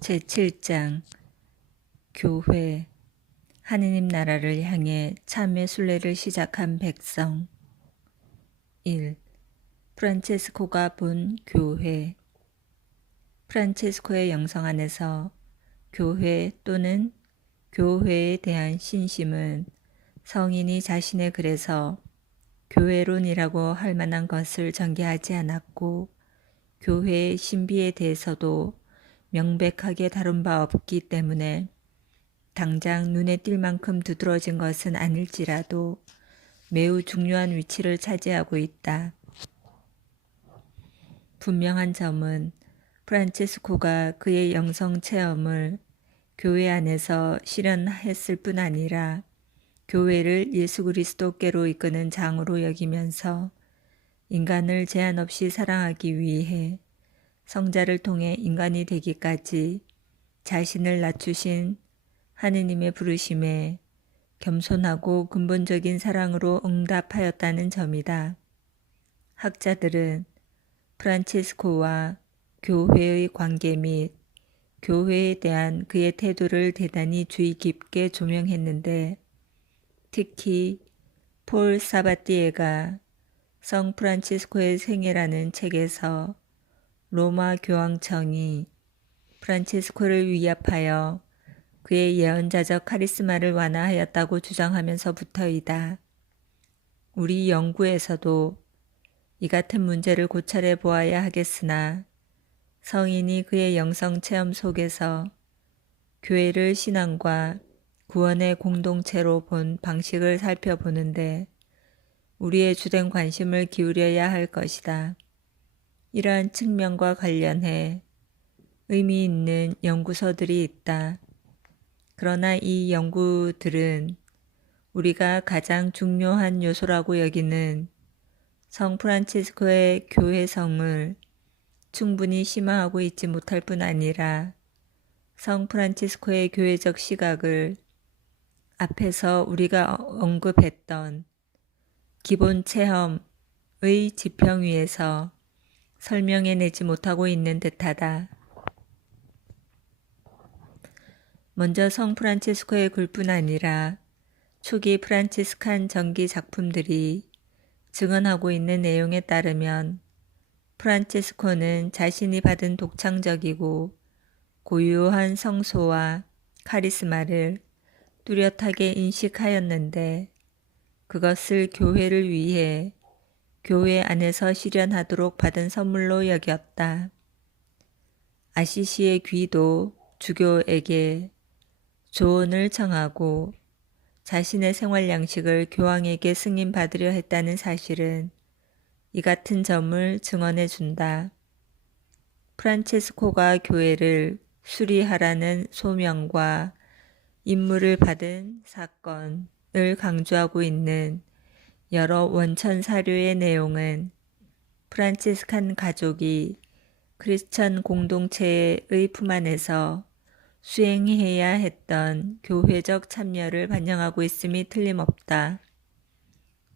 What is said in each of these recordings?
제7장 교회. 하느님 나라를 향해 참회 순례를 시작한 백성. 1. 프란체스코가 본 교회. 프란체스코의 영성 안에서 교회 또는 교회에 대한 신심은 성인이 자신의 글에서 교회론이라고 할 만한 것을 전개하지 않았고, 교회의 신비에 대해서도 명백하게 다룬 바 없기 때문에 당장 눈에 띌 만큼 두드러진 것은 아닐지라도 매우 중요한 위치를 차지하고 있다. 분명한 점은 프란체스코가 그의 영성 체험을 교회 안에서 실현했을 뿐 아니라 교회를 예수 그리스도께로 이끄는 장으로 여기면서 인간을 제한 없이 사랑하기 위해 성자를 통해 인간이 되기까지 자신을 낮추신 하느님의 부르심에 겸손하고 근본적인 사랑으로 응답하였다는 점이다. 학자들은 프란체스코와 교회의 관계 및 교회에 대한 그의 태도를 대단히 주의 깊게 조명했는데, 특히 폴 사바띠에가 성 프란체스코의 생애라는 책에서 로마 교황청이 프란체스코를 위압하여 그의 예언자적 카리스마를 완화하였다고 주장하면서부터이다. 우리 영구에서도 이 같은 문제를 고찰해 보아야 하겠으나, 성인이 그의 영성 체험 속에서 교회를 신앙과 구원의 공동체로 본 방식을 살펴보는데 우리의 주된 관심을 기울여야 할 것이다. 이러한 측면과 관련해 의미 있는 연구서들이 있다. 그러나 이 연구들은 우리가 가장 중요한 요소라고 여기는 성 프란체스코의 교회성을 충분히 심화하고 있지 못할 뿐 아니라 성 프란체스코의 교회적 시각을 앞에서 우리가 언급했던 기본 체험의 지평 위에서 설명해내지 못하고 있는 듯하다. 먼저 성 프란체스코의 글뿐 아니라 초기 프란치스칸 전기 작품들이 증언하고 있는 내용에 따르면 프란체스코는 자신이 받은 독창적이고 고유한 성소와 카리스마를 뚜렷하게 인식하였는데, 그것을 교회를 위해 교회 안에서 실현하도록 받은 선물로 여겼다. 아시시의 귀도 주교에게 조언을 청하고 자신의 생활 양식을 교황에게 승인받으려 했다는 사실은 이 같은 점을 증언해 준다. 프란체스코가 교회를 수리하라는 소명과 임무를 받은 사건을 강조하고 있는 여러 원천 사료의 내용은 프란치스칸 가족이 크리스천 공동체의 품 안에서 수행해야 했던 교회적 참여를 반영하고 있음이 틀림없다.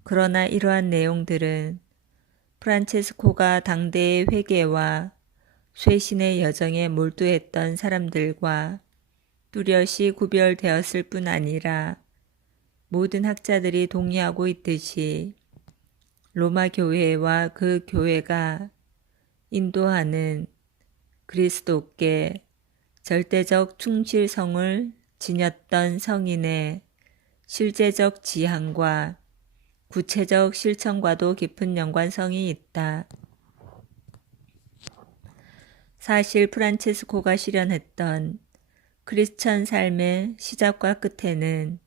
그러나 이러한 내용들은 프란체스코가 당대의 회개와 쇄신의 여정에 몰두했던 사람들과 뚜렷이 구별되었을 뿐 아니라 모든 학자들이 동의하고 있듯이 로마 교회와 그 교회가 인도하는 그리스도께 절대적 충실성을 지녔던 성인의 실제적 지향과 구체적 실천과도 깊은 연관성이 있다. 사실 프란체스코가 실현했던 크리스천 삶의 시작과 끝에는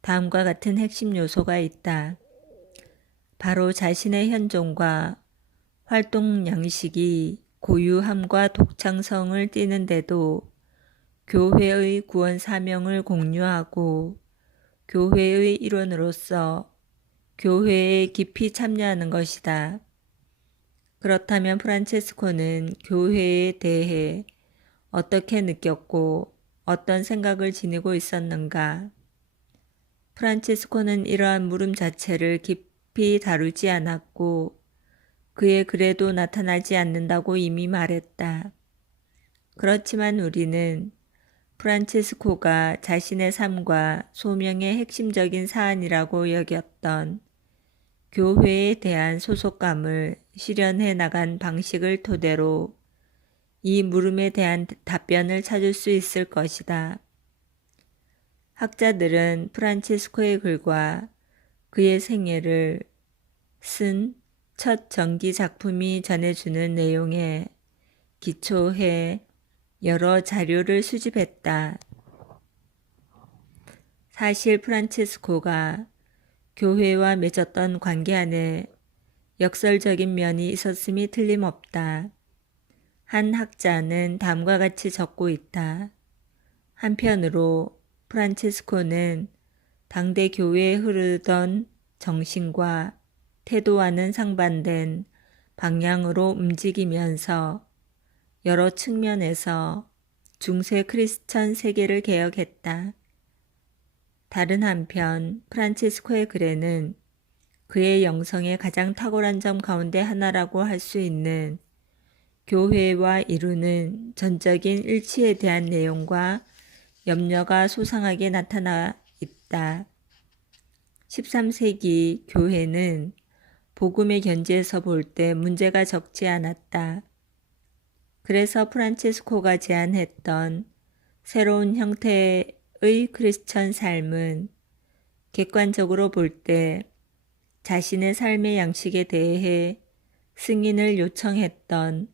다음과 같은 핵심 요소가 있다. 바로 자신의 현존과 활동 양식이 고유함과 독창성을 띠는데도 교회의 구원 사명을 공유하고 교회의 일원으로서 교회에 깊이 참여하는 것이다. 그렇다면 프란체스코는 교회에 대해 어떻게 느꼈고 어떤 생각을 지니고 있었는가? 프란체스코는 이러한 물음 자체를 깊이 다루지 않았고 그의 글에도 나타나지 않는다고 이미 말했다. 그렇지만 우리는 프란체스코가 자신의 삶과 소명의 핵심적인 사안이라고 여겼던 교회에 대한 소속감을 실현해 나간 방식을 토대로 이 물음에 대한 답변을 찾을 수 있을 것이다. 학자들은 프란체스코의 글과 그의 생애를 쓴 첫 정기 작품이 전해주는 내용에 기초해 여러 자료를 수집했다. 사실 프란체스코가 교회와 맺었던 관계 안에 역설적인 면이 있었음이 틀림없다. 한 학자는 다음과 같이 적고 있다. 한편으로 프란체스코는 당대 교회에 흐르던 정신과 태도와는 상반된 방향으로 움직이면서 여러 측면에서 중세 크리스천 세계를 개혁했다. 다른 한편 프란체스코의 글에는 그의 영성의 가장 탁월한 점 가운데 하나라고 할 수 있는 교회와 이루는 전적인 일치에 대한 내용과 염려가 소상하게 나타나 있다. 13세기 교회는 복음의 견지에서 볼 때 문제가 적지 않았다. 그래서 프란체스코가 제안했던 새로운 형태의 크리스천 삶은 객관적으로 볼 때 자신의 삶의 양식에 대해 승인을 요청했던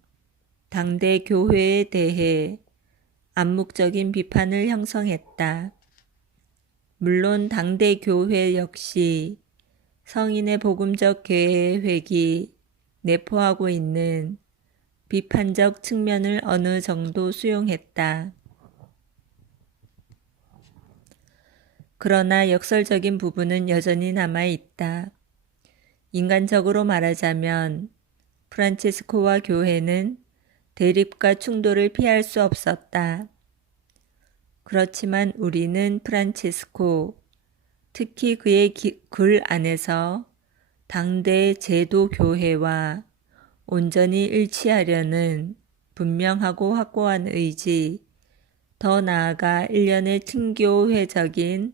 당대 교회에 대해 암묵적인 비판을 형성했다. 물론 당대 교회 역시 성인의 복음적 계획이 내포하고 있는 비판적 측면을 어느 정도 수용했다. 그러나 역설적인 부분은 여전히 남아있다. 인간적으로 말하자면 프란체스코와 교회는 대립과 충돌을 피할 수 없었다. 그렇지만 우리는 프란체스코, 특히 그의 글 안에서 당대 제도 교회와 온전히 일치하려는 분명하고 확고한 의지, 더 나아가 일련의 친교회적인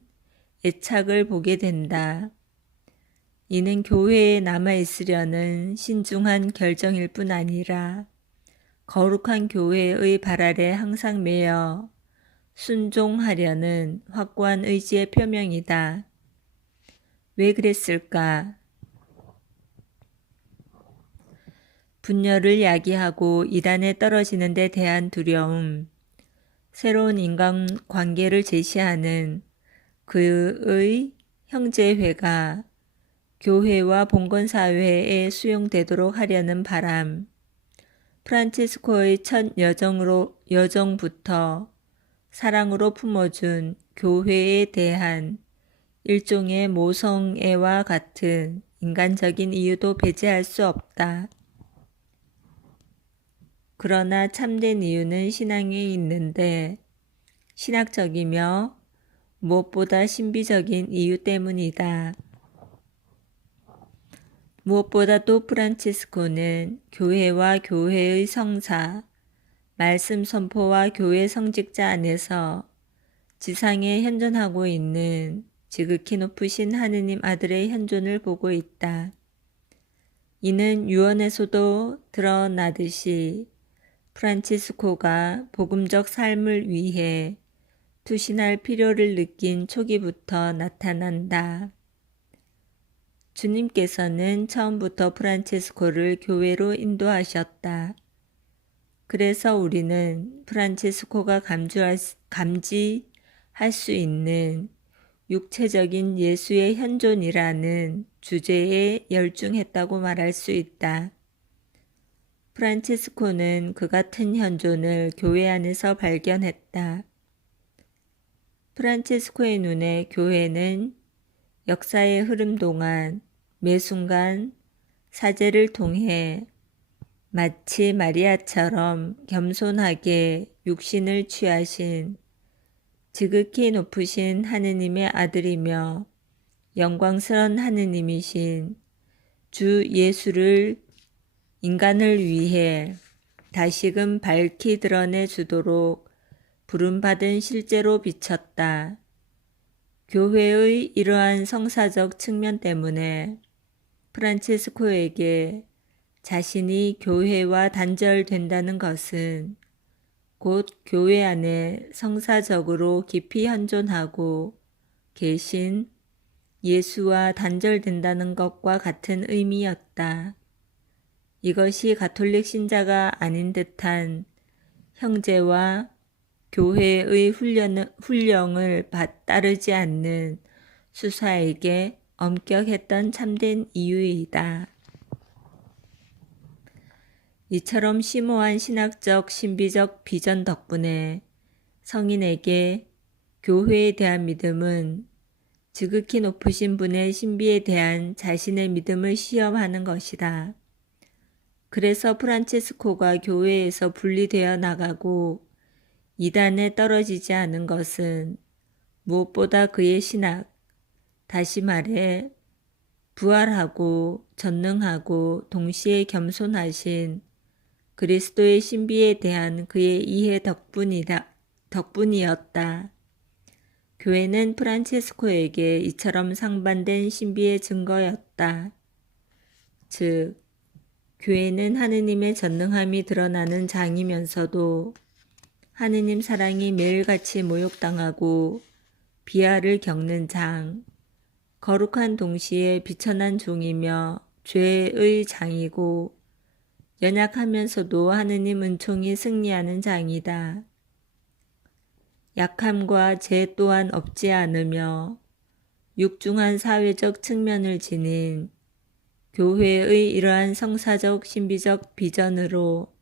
애착을 보게 된다. 이는 교회에 남아있으려는 신중한 결정일 뿐 아니라 거룩한 교회의 발 아래 항상 매여 순종하려는 확고한 의지의 표명이다. 왜 그랬을까? 분열을 야기하고 이단에 떨어지는 데 대한 두려움, 새로운 인간관계를 제시하는 그의 형제회가 교회와 봉건사회에 수용되도록 하려는 바람, 프란체스코의 첫 여정부터 사랑으로 품어준 교회에 대한 일종의 모성애와 같은 인간적인 이유도 배제할 수 없다. 그러나 참된 이유는 신앙에 있는데 신학적이며 무엇보다 신비적인 이유 때문이다. 무엇보다도 프란체스코는 교회와 교회의 성사, 말씀 선포와 교회 성직자 안에서 지상에 현존하고 있는 지극히 높으신 하느님 아들의 현존을 보고 있다. 이는 유언에서도 드러나듯이 프란체스코가 복음적 삶을 위해 투신할 필요를 느낀 초기부터 나타난다. 주님께서는 처음부터 프란체스코를 교회로 인도하셨다. 그래서 우리는 프란체스코가 감지할 수 있는 육체적인 예수의 현존이라는 주제에 열중했다고 말할 수 있다. 프란체스코는 그 같은 현존을 교회 안에서 발견했다. 프란체스코의 눈에 교회는 역사의 흐름 동안 매 순간 사제를 통해 마치 마리아처럼 겸손하게 육신을 취하신 지극히 높으신 하느님의 아들이며 영광스러운 하느님이신 주 예수를 인간을 위해 다시금 밝히 드러내 주도록 부름받은 실제로 비쳤다. 교회의 이러한 성사적 측면 때문에 프란체스코에게 자신이 교회와 단절된다는 것은 곧 교회 안에 성사적으로 깊이 현존하고 계신 예수와 단절된다는 것과 같은 의미였다. 이것이 가톨릭 신자가 아닌 듯한 형제와 교회의 훈령을 따르지 않는 수사에게 엄격했던 참된 이유이다. 이처럼 심오한 신학적 신비적 비전 덕분에 성인에게 교회에 대한 믿음은 지극히 높으신 분의 신비에 대한 자신의 믿음을 시험하는 것이다. 그래서 프란체스코가 교회에서 분리되어 나가고 이단에 떨어지지 않은 것은 무엇보다 그의 신학, 다시 말해 부활하고 전능하고 동시에 겸손하신 그리스도의 신비에 대한 그의 이해 덕분이었다. 교회는 프란체스코에게 이처럼 상반된 신비의 증거였다. 즉, 교회는 하느님의 전능함이 드러나는 장이면서도 하느님 사랑이 매일같이 모욕당하고 비하를 겪는 장, 거룩한 동시에 비천한 종이며 죄의 장이고 연약하면서도 하느님 은총이 승리하는 장이다. 약함과 죄 또한 없지 않으며 육중한 사회적 측면을 지닌 교회의 이러한 성사적 신비적 비전으로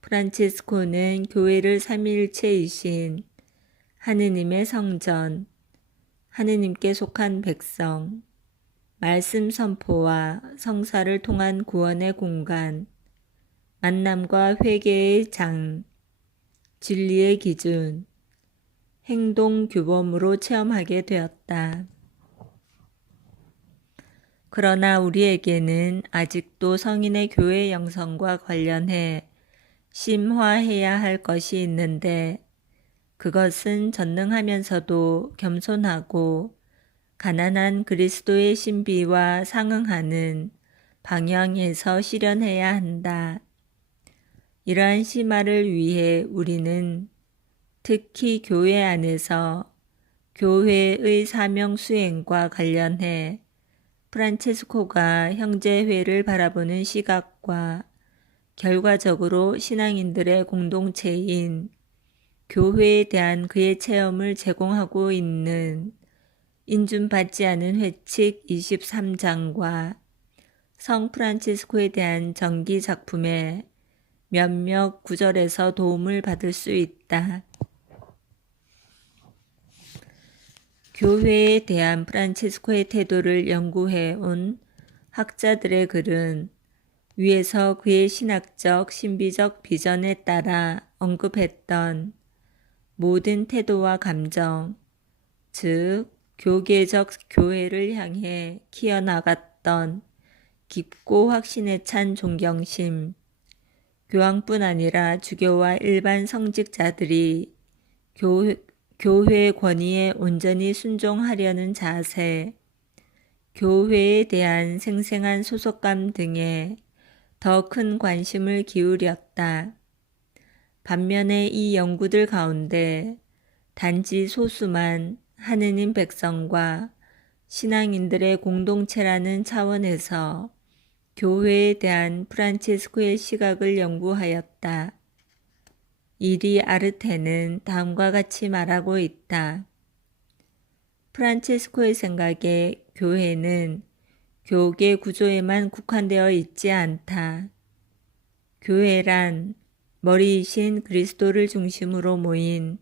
프란체스코는 교회를 삼위일체이신 하느님의 성전, 하느님께 속한 백성, 말씀 선포와 성사를 통한 구원의 공간, 만남과 회개의 장, 진리의 기준, 행동 규범으로 체험하게 되었다. 그러나 우리에게는 아직도 성인의 교회 영성과 관련해 심화해야 할 것이 있는데 그것은 전능하면서도 겸손하고 가난한 그리스도의 신비와 상응하는 방향에서 실현해야 한다. 이러한 심화를 위해 우리는 특히 교회 안에서 교회의 사명 수행과 관련해 프란체스코가 형제회를 바라보는 시각과 결과적으로 신앙인들의 공동체인 교회에 대한 그의 체험을 제공하고 있는 인준받지 않은 회칙 23장과 성 프란체스코에 대한 정기 작품의 몇몇 구절에서 도움을 받을 수 있다. 교회에 대한 프란체스코의 태도를 연구해 온 학자들의 글은 위에서 그의 신학적, 신비적 비전에 따라 언급했던 모든 태도와 감정, 즉 교계적 교회를 향해 키워나갔던 깊고 확신에 찬 존경심, 교황뿐 아니라 주교와 일반 성직자들이 교회 권위에 온전히 순종하려는 자세, 교회에 대한 생생한 소속감 등에 더 큰 관심을 기울였다. 반면에 이 연구들 가운데 단지 소수만 하느님 백성과 신앙인들의 공동체라는 차원에서 교회에 대한 프란체스코의 시각을 연구하였다. 이리 아르테는 다음과 같이 말하고 있다. 프란체스코의 생각에 교회는 교계 구조에만 국한되어 있지 않다. 교회란 머리이신 그리스도를 중심으로 모인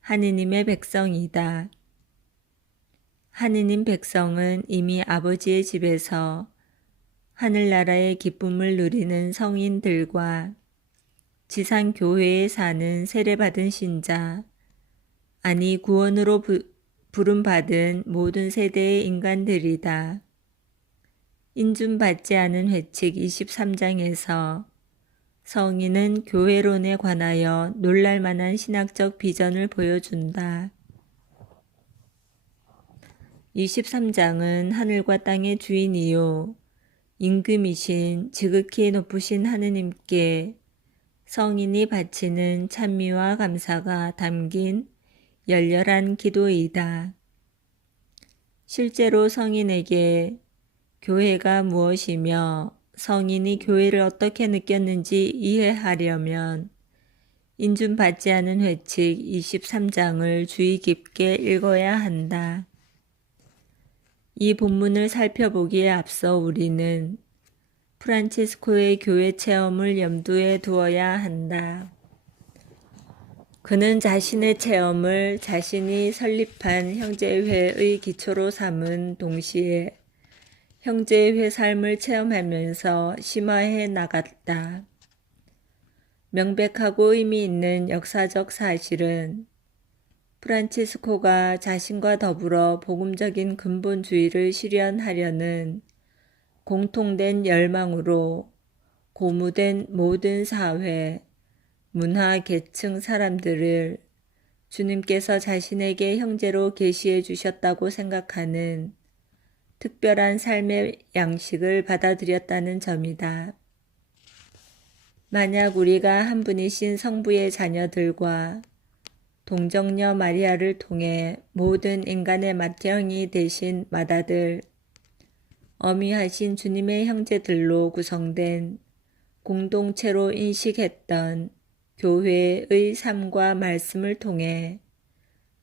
하느님의 백성이다. 하느님 백성은 이미 아버지의 집에서 하늘나라의 기쁨을 누리는 성인들과 지상 교회에 사는 세례받은 신자, 아니 구원으로 부름받은 모든 세대의 인간들이다. 인준받지 않은 회칙 23장에서 성인은 교회론에 관하여 놀랄만한 신학적 비전을 보여준다. 23장은 하늘과 땅의 주인이요 임금이신 지극히 높으신 하느님께 성인이 바치는 찬미와 감사가 담긴 열렬한 기도이다. 실제로 성인에게 교회가 무엇이며 성인이 교회를 어떻게 느꼈는지 이해하려면 인준받지 않은 회칙 23장을 주의 깊게 읽어야 한다. 이 본문을 살펴보기에 앞서 우리는 프란치스코의 교회 체험을 염두에 두어야 한다. 그는 자신의 체험을 자신이 설립한 형제회의 기초로 삼은 동시에 형제회 삶을 체험하면서 심화해 나갔다. 명백하고 의미 있는 역사적 사실은 프란치스코가 자신과 더불어 복음적인 근본주의를 실현하려는 공통된 열망으로 고무된 모든 사회, 문화 계층 사람들을 주님께서 자신에게 형제로 계시해 주셨다고 생각하는 특별한 삶의 양식을 받아들였다는 점이다. 만약 우리가 한 분이신 성부의 자녀들과 동정녀 마리아를 통해 모든 인간의 맏형이 되신 맏아들, 어미하신 주님의 형제들로 구성된 공동체로 인식했던 교회의 삶과 말씀을 통해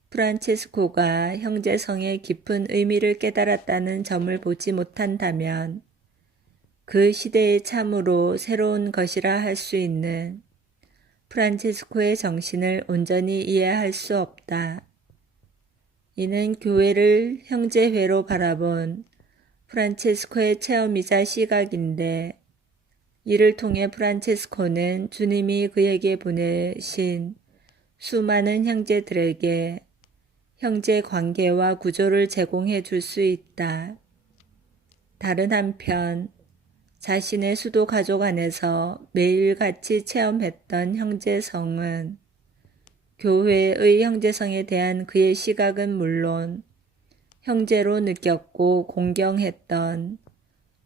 프란치스코가 형제성의 깊은 의미를 깨달았다는 점을 보지 못한다면 그 시대에 참으로 새로운 것이라 할 수 있는 프란치스코의 정신을 온전히 이해할 수 없다. 이는 교회를 형제회로 바라본 프란치스코의 체험이자 시각인데 이를 통해 프란치스코는 주님이 그에게 보내신 수많은 형제들에게 형제 관계와 구조를 제공해 줄 수 있다. 다른 한편 자신의 수도 가족 안에서 매일같이 체험했던 형제성은 교회의 형제성에 대한 그의 시각은 물론 형제로 느꼈고 공경했던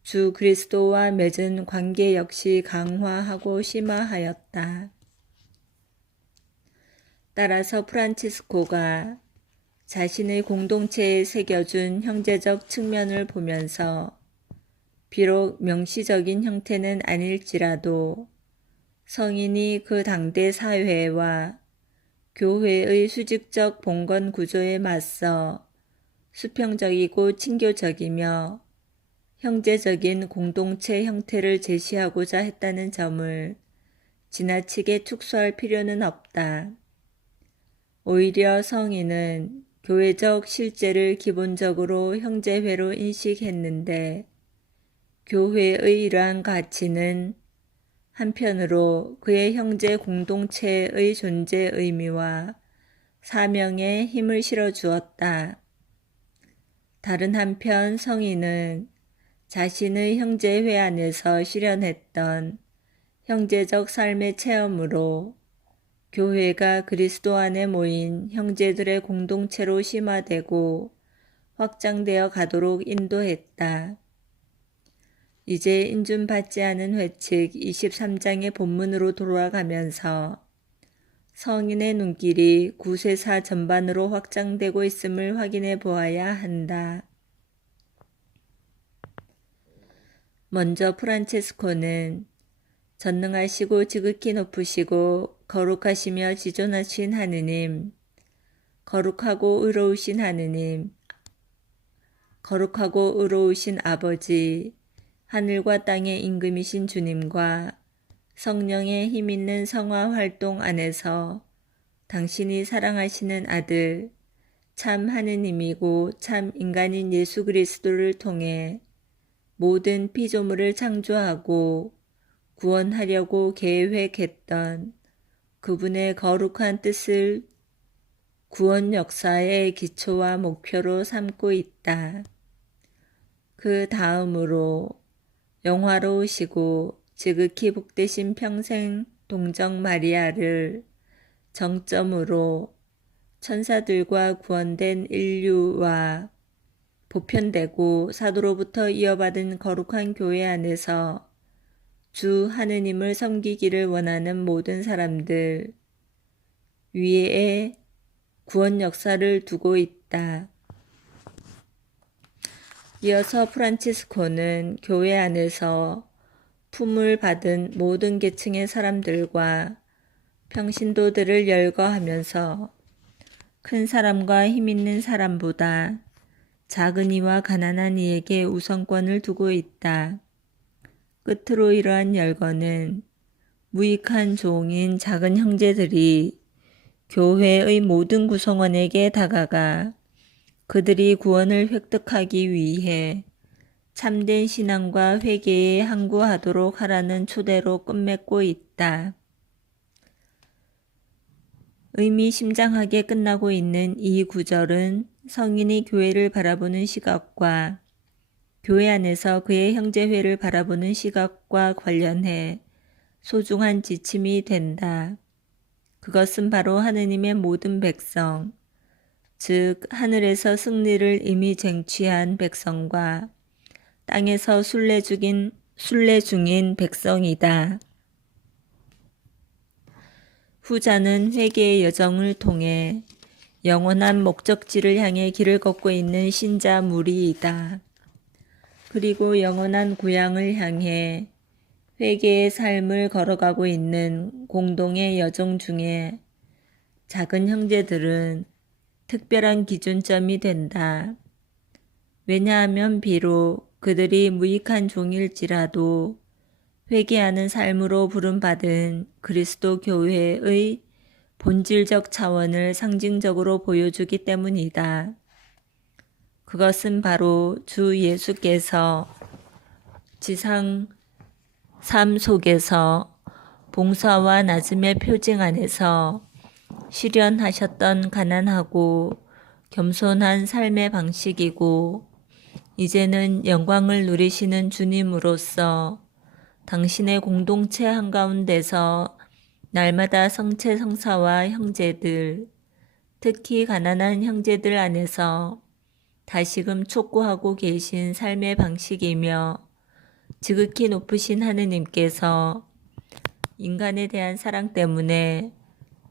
주 그리스도와 맺은 관계 역시 강화하고 심화하였다. 따라서 프란치스코가 자신의 공동체에 새겨준 형제적 측면을 보면서 비록 명시적인 형태는 아닐지라도 성인이 그 당대 사회와 교회의 수직적 봉건 구조에 맞서 수평적이고 친교적이며 형제적인 공동체 형태를 제시하고자 했다는 점을 지나치게 축소할 필요는 없다. 오히려 성인은 교회적 실제를 기본적으로 형제회로 인식했는데 교회의 이러한 가치는 한편으로 그의 형제 공동체의 존재 의미와 사명에 힘을 실어주었다. 다른 한편 성인은 자신의 형제회 안에서 실현했던 형제적 삶의 체험으로 교회가 그리스도 안에 모인 형제들의 공동체로 심화되고 확장되어 가도록 인도했다. 이제 인준받지 않은 회칙 23장의 본문으로 돌아가면서 성인의 눈길이 구세사 전반으로 확장되고 있음을 확인해 보아야 한다. 먼저 프란체스코는 전능하시고 지극히 높으시고 거룩하시며 지존하신 하느님, 거룩하고 의로우신 하느님, 거룩하고 의로우신 아버지, 하늘과 땅의 임금이신 주님과 성령의 힘있는 성화 활동 안에서 당신이 사랑하시는 아들, 참 하느님이고 참 인간인 예수 그리스도를 통해 모든 피조물을 창조하고 구원하려고 계획했던 그분의 거룩한 뜻을 구원 역사의 기초와 목표로 삼고 있다. 그 다음으로 영화로우시고 지극히 복되신 평생 동정 마리아를 정점으로 천사들과 구원된 인류와 보편되고 사도로부터 이어받은 거룩한 교회 안에서 주 하느님을 섬기기를 원하는 모든 사람들 위에 구원 역사를 두고 있다. 이어서 프란치스코는 교회 안에서 품을 받은 모든 계층의 사람들과 평신도들을 열거하면서 큰 사람과 힘 있는 사람보다 작은 이와 가난한 이에게 우선권을 두고 있다. 끝으로 이러한 열거는 무익한 종인 작은 형제들이 교회의 모든 구성원에게 다가가 그들이 구원을 획득하기 위해 참된 신앙과 회개에 항구하도록 하라는 초대로 끝맺고 있다. 의미심장하게 끝나고 있는 이 구절은 성인이 교회를 바라보는 시각과 교회 안에서 그의 형제회를 바라보는 시각과 관련해 소중한 지침이 된다. 그것은 바로 하느님의 모든 백성, 즉 하늘에서 승리를 이미 쟁취한 백성과 땅에서 순례 중인 백성이다. 후자는 회개의 여정을 통해 영원한 목적지를 향해 길을 걷고 있는 신자 무리이다. 그리고 영원한 고향을 향해 회개의 삶을 걸어가고 있는 공동의 여정 중에 작은 형제들은 특별한 기준점이 된다. 왜냐하면 비록 그들이 무익한 종일지라도 회개하는 삶으로 부름받은 그리스도 교회의 본질적 차원을 상징적으로 보여주기 때문이다. 그것은 바로 주 예수께서 지상 삶 속에서 봉사와 나즘의 표징 안에서 실현하셨던 가난하고 겸손한 삶의 방식이고 이제는 영광을 누리시는 주님으로서 당신의 공동체 한가운데서 날마다 성체 성사와 형제들, 특히 가난한 형제들 안에서 다시금 촉구하고 계신 삶의 방식이며 지극히 높으신 하느님께서 인간에 대한 사랑 때문에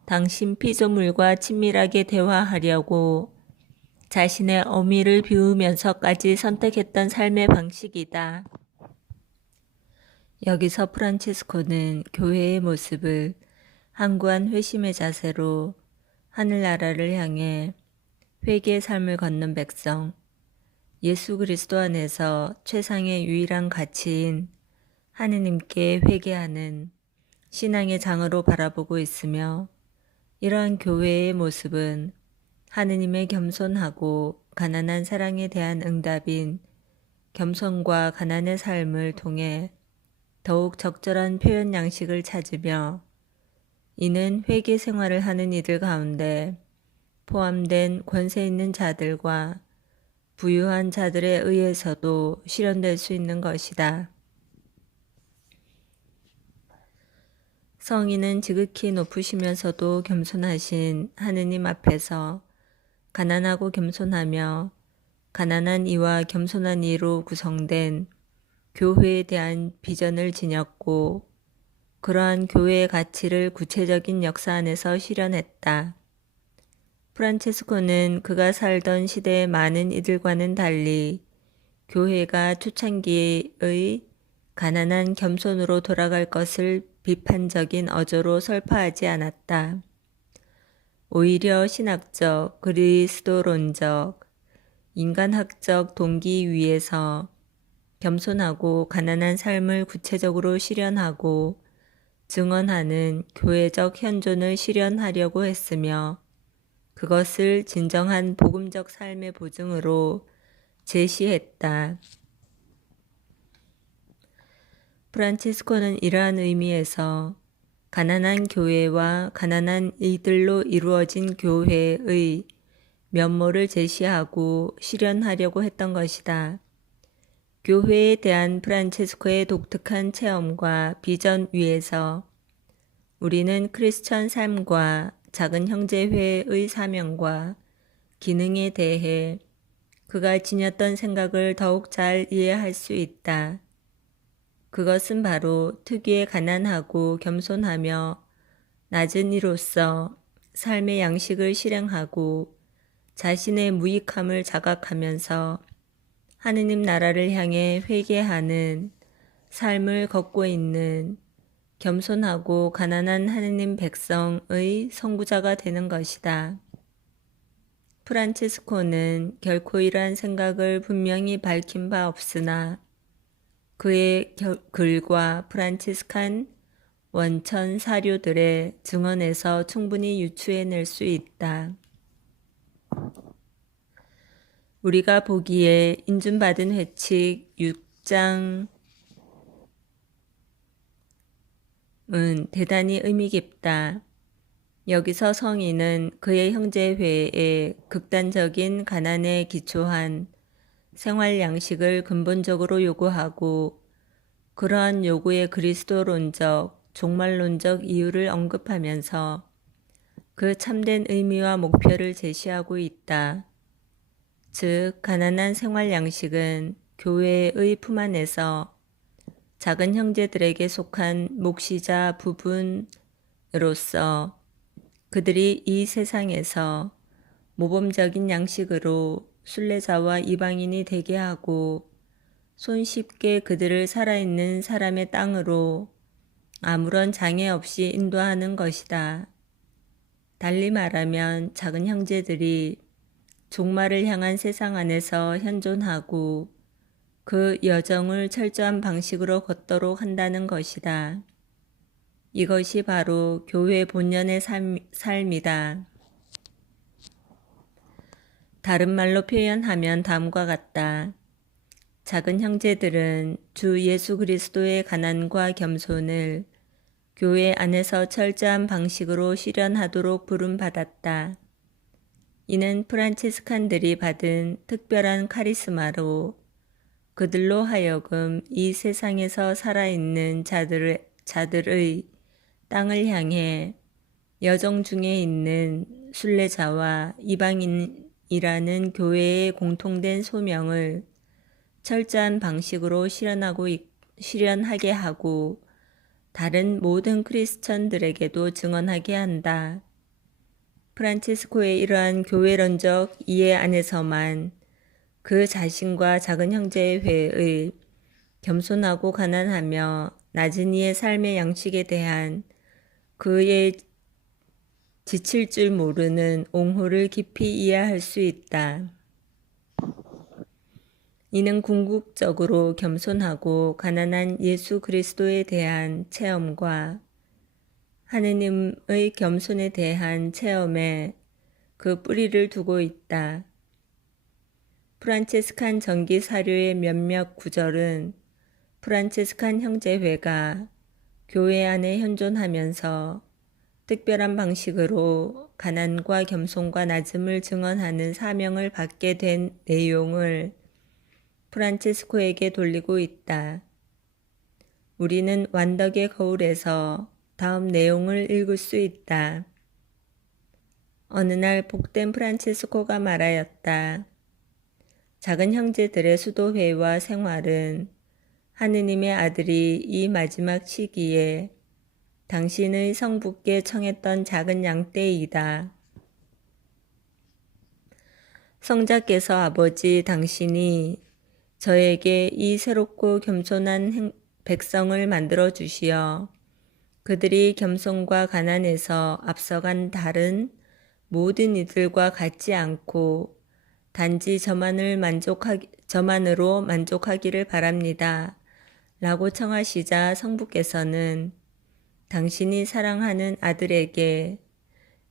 당신 피조물과 친밀하게 대화하려고 자신의 어미를 비우면서까지 선택했던 삶의 방식이다. 여기서 프란치스코는 교회의 모습을 항구한 회심의 자세로 하늘나라를 향해 회개의 삶을 걷는 백성, 예수 그리스도 안에서 최상의 유일한 가치인 하느님께 회개하는 신앙의 장으로 바라보고 있으며 이러한 교회의 모습은 하느님의 겸손하고 가난한 사랑에 대한 응답인 겸손과 가난의 삶을 통해 더욱 적절한 표현 양식을 찾으며 이는 회개 생활을 하는 이들 가운데 포함된 권세 있는 자들과 부유한 자들에 의해서도 실현될 수 있는 것이다. 성인은 지극히 높으시면서도 겸손하신 하느님 앞에서 가난하고 겸손하며 가난한 이와 겸손한 이로 구성된 교회에 대한 비전을 지녔고 그러한 교회의 가치를 구체적인 역사 안에서 실현했다. 프란체스코는 그가 살던 시대의 많은 이들과는 달리 교회가 초창기의 가난한 겸손으로 돌아갈 것을 비판적인 어조로 설파하지 않았다. 오히려 신학적, 그리스도론적, 인간학적 동기 위에서 겸손하고 가난한 삶을 구체적으로 실현하고 증언하는 교회적 현존을 실현하려고 했으며 그것을 진정한 복음적 삶의 보증으로 제시했다. 프란치스코는 이러한 의미에서 가난한 교회와 가난한 이들로 이루어진 교회의 면모를 제시하고 실현하려고 했던 것이다. 교회에 대한 프란체스코의 독특한 체험과 비전 위에서 우리는 크리스천 삶과 작은 형제회의 사명과 기능에 대해 그가 지녔던 생각을 더욱 잘 이해할 수 있다. 그것은 바로 특유의 가난하고 겸손하며 낮은 이로서 삶의 양식을 실행하고 자신의 무익함을 자각하면서 하느님 나라를 향해 회개하는 삶을 걷고 있는 겸손하고 가난한 하느님 백성의 선구자가 되는 것이다. 프란체스코는 결코 이러한 생각을 분명히 밝힌 바 없으나 그의 글과 프란치스칸 원천 사료들의 증언에서 충분히 유추해낼 수 있다. 우리가 보기에 인준받은 회칙 6장은 대단히 의미 깊다. 여기서 성인은 그의 형제회에 극단적인 가난에 기초한 생활 양식을 근본적으로 요구하고 그러한 요구의 그리스도론적, 종말론적 이유를 언급하면서 그 참된 의미와 목표를 제시하고 있다. 즉, 가난한 생활 양식은 교회의 품 안에서 작은 형제들에게 속한 목시자 부분으로서 그들이 이 세상에서 모범적인 양식으로 순례자와 이방인이 되게 하고 손쉽게 그들을 살아있는 사람의 땅으로 아무런 장애 없이 인도하는 것이다. 달리 말하면 작은 형제들이 종말을 향한 세상 안에서 현존하고 그 여정을 철저한 방식으로 걷도록 한다는 것이다. 이것이 바로 교회 본연의 삶이다. 다른 말로 표현하면 다음과 같다. 작은 형제들은 주 예수 그리스도의 가난과 겸손을 교회 안에서 철저한 방식으로 실현하도록 부름받았다. 이는 프란치스칸들이 받은 특별한 카리스마로 그들로 하여금 이 세상에서 살아있는 자들의 땅을 향해 여정 중에 있는 순례자와 이방인이라는 교회의 공통된 소명을 철저한 방식으로 실현하게 하고 다른 모든 크리스천들에게도 증언하게 한다. 프란치스코의 이러한 교회론적 이해 안에서만 그 자신과 작은 형제의 회의 겸손하고 가난하며 낮은 이의 삶의 양식에 대한 그의 지칠 줄 모르는 옹호를 깊이 이해할 수 있다. 이는 궁극적으로 겸손하고 가난한 예수 그리스도에 대한 체험과 하느님의 겸손에 대한 체험에 그 뿌리를 두고 있다. 프란체스칸 정기 사료의 몇몇 구절은 프란체스칸 형제회가 교회 안에 현존하면서 특별한 방식으로 가난과 겸손과 낮음을 증언하는 사명을 받게 된 내용을 프란체스코에게 돌리고 있다. 우리는 완덕의 거울에서 다음 내용을 읽을 수 있다. 어느 날 복된 프란체스코가 말하였다. 작은 형제들의 수도회와 생활은 하느님의 아들이 이 마지막 시기에 당신의 성부께 청했던 작은 양떼이다. 성자께서 아버지 당신이 저에게 이 새롭고 겸손한 백성을 만들어 주시어 그들이 겸손과 가난에서 앞서간 다른 모든 이들과 같지 않고 단지 저만으로 만족하기를 바랍니다. 라고 청하시자 성부께서는 당신이 사랑하는 아들에게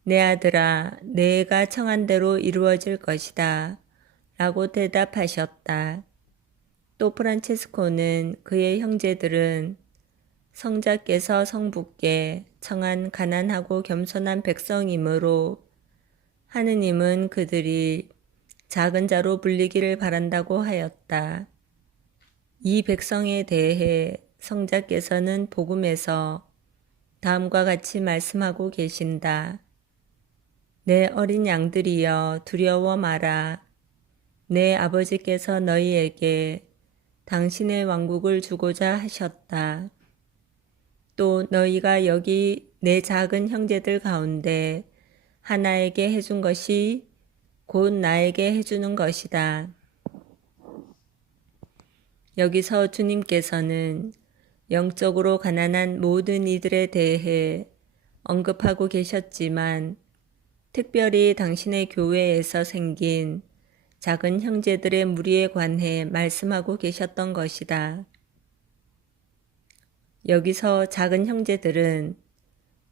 내 아들아, 내가 청한 대로 이루어질 것이다. 라고 대답하셨다. 또 프란체스코는 그의 형제들은 성자께서 성부께 청한 가난하고 겸손한 백성이므로 하느님은 그들이 작은 자로 불리기를 바란다고 하였다. 이 백성에 대해 성자께서는 복음에서 다음과 같이 말씀하고 계신다. 내 어린 양들이여 두려워 마라. 내 아버지께서 너희에게 당신의 왕국을 주고자 하셨다. 또 너희가 여기 내 작은 형제들 가운데 하나에게 해준 것이 곧 나에게 해주는 것이다. 여기서 주님께서는 영적으로 가난한 모든 이들에 대해 언급하고 계셨지만 특별히 당신의 교회에서 생긴 작은 형제들의 무리에 관해 말씀하고 계셨던 것이다. 여기서 작은 형제들은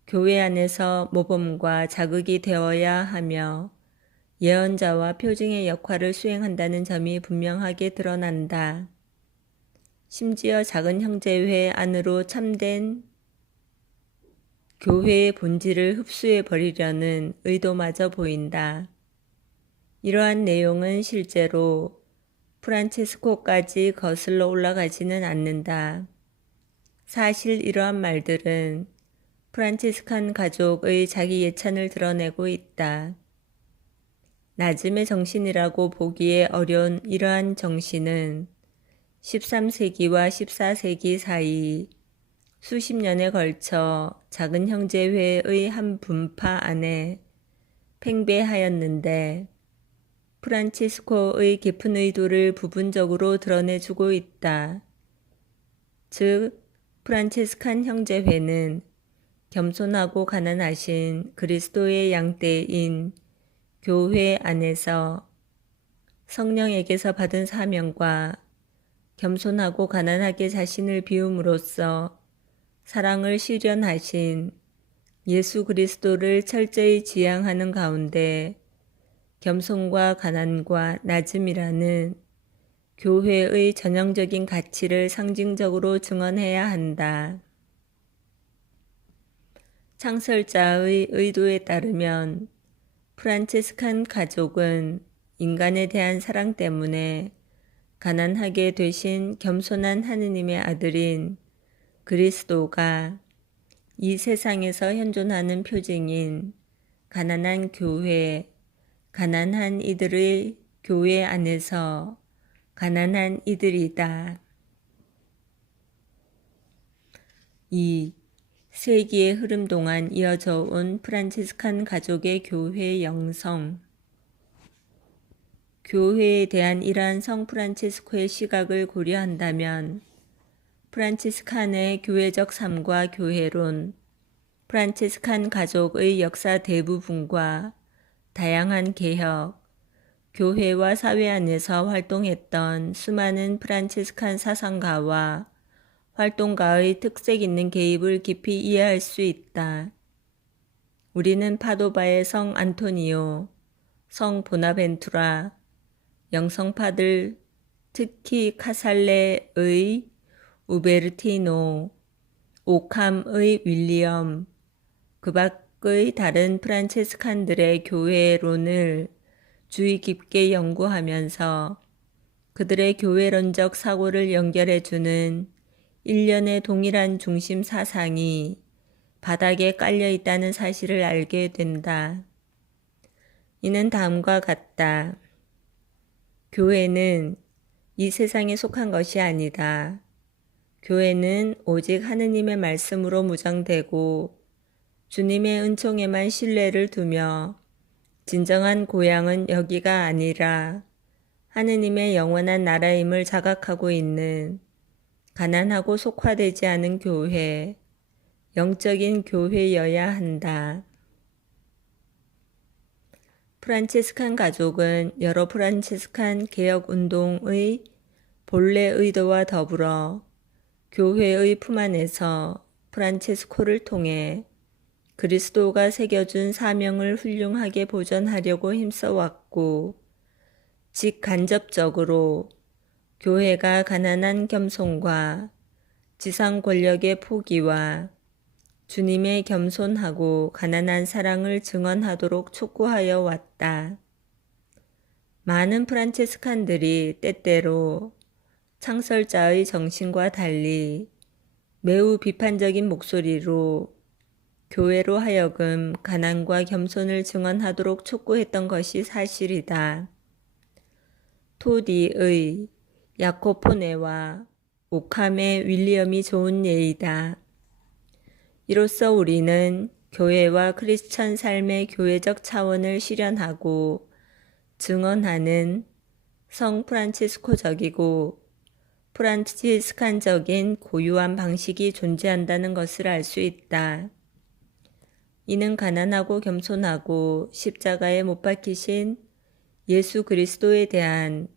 교회 안에서 모범과 자극이 되어야 하며 예언자와 표징의 역할을 수행한다는 점이 분명하게 드러난다. 심지어 작은 형제회 안으로 참된 교회의 본질을 흡수해 버리려는 의도마저 보인다. 이러한 내용은 실제로 프란체스코까지 거슬러 올라가지는 않는다. 사실 이러한 말들은 프란치스칸 가족의 자기 예찬을 드러내고 있다. 낮음의 정신이라고 보기에 어려운 이러한 정신은 13세기와 14세기 사이 수십 년에 걸쳐 작은 형제회의 한 분파 안에 팽배하였는데 프란치스코의 깊은 의도를 부분적으로 드러내주고 있다. 즉, 프란치스칸 형제회는 겸손하고 가난하신 그리스도의 양떼인 교회 안에서 성령에게서 받은 사명과 겸손하고 가난하게 자신을 비움으로써 사랑을 실현하신 예수 그리스도를 철저히 지향하는 가운데 겸손과 가난과 낮음이라는 교회의 전형적인 가치를 상징적으로 증언해야 한다. 창설자의 의도에 따르면 프란치스칸 가족은 인간에 대한 사랑 때문에 가난하게 되신 겸손한 하느님의 아들인 그리스도가 이 세상에서 현존하는 표징인 가난한 교회, 가난한 이들의 교회 안에서 가난한 이들이다. 2. 세기의 흐름 동안 이어져 온 프란치스칸 가족의 교회 영성. 교회에 대한 이러한 성 프란치스코의 시각을 고려한다면 프란치스칸의 교회적 삶과 교회론, 프란치스칸 가족의 역사 대부분과 다양한 개혁, 교회와 사회 안에서 활동했던 수많은 프란치스칸 사상가와 활동가의 특색 있는 개입을 깊이 이해할 수 있다. 우리는 파도바의 성 안토니오, 성 보나벤투라, 영성파들, 특히 카살레의 우베르티노, 오캄의 윌리엄, 그 밖의 다른 프란체스칸들의 교회론을 주의 깊게 연구하면서 그들의 교회론적 사고를 연결해주는 일련의 동일한 중심 사상이 바닥에 깔려 있다는 사실을 알게 된다. 이는 다음과 같다. 교회는 이 세상에 속한 것이 아니다. 교회는 오직 하느님의 말씀으로 무장되고 주님의 은총에만 신뢰를 두며 진정한 고향은 여기가 아니라 하느님의 영원한 나라임을 자각하고 있는 가난하고 속화되지 않은 교회, 영적인 교회여야 한다. 프란치스칸 가족은 여러 프란치스칸 개혁운동의 본래 의도와 더불어 교회의 품 안에서 프란체스코를 통해 그리스도가 새겨준 사명을 훌륭하게 보존하려고 힘써왔고, 직간접적으로 교회가 가난한 겸손과 지상 권력의 포기와 주님의 겸손하고 가난한 사랑을 증언하도록 촉구하여 왔다. 많은 프란체스칸들이 때때로 창설자의 정신과 달리 매우 비판적인 목소리로 교회로 하여금 가난과 겸손을 증언하도록 촉구했던 것이 사실이다. 토디의 야코포네와 오캄의 윌리엄이 좋은 예이다. 이로써 우리는 교회와 크리스천 삶의 교회적 차원을 실현하고 증언하는 성 프란치스코적이고 프란치스칸적인 고유한 방식이 존재한다는 것을 알 수 있다. 이는 가난하고 겸손하고 십자가에 못 박히신 예수 그리스도에 대한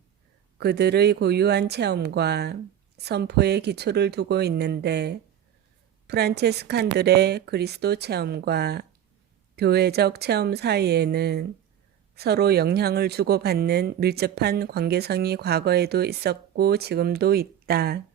그들의 고유한 체험과 선포에 기초를 두고 있는데, 프란체스칸들의 그리스도 체험과 교회적 체험 사이에는 서로 영향을 주고받는 밀접한 관계성이 과거에도 있었고 지금도 있다.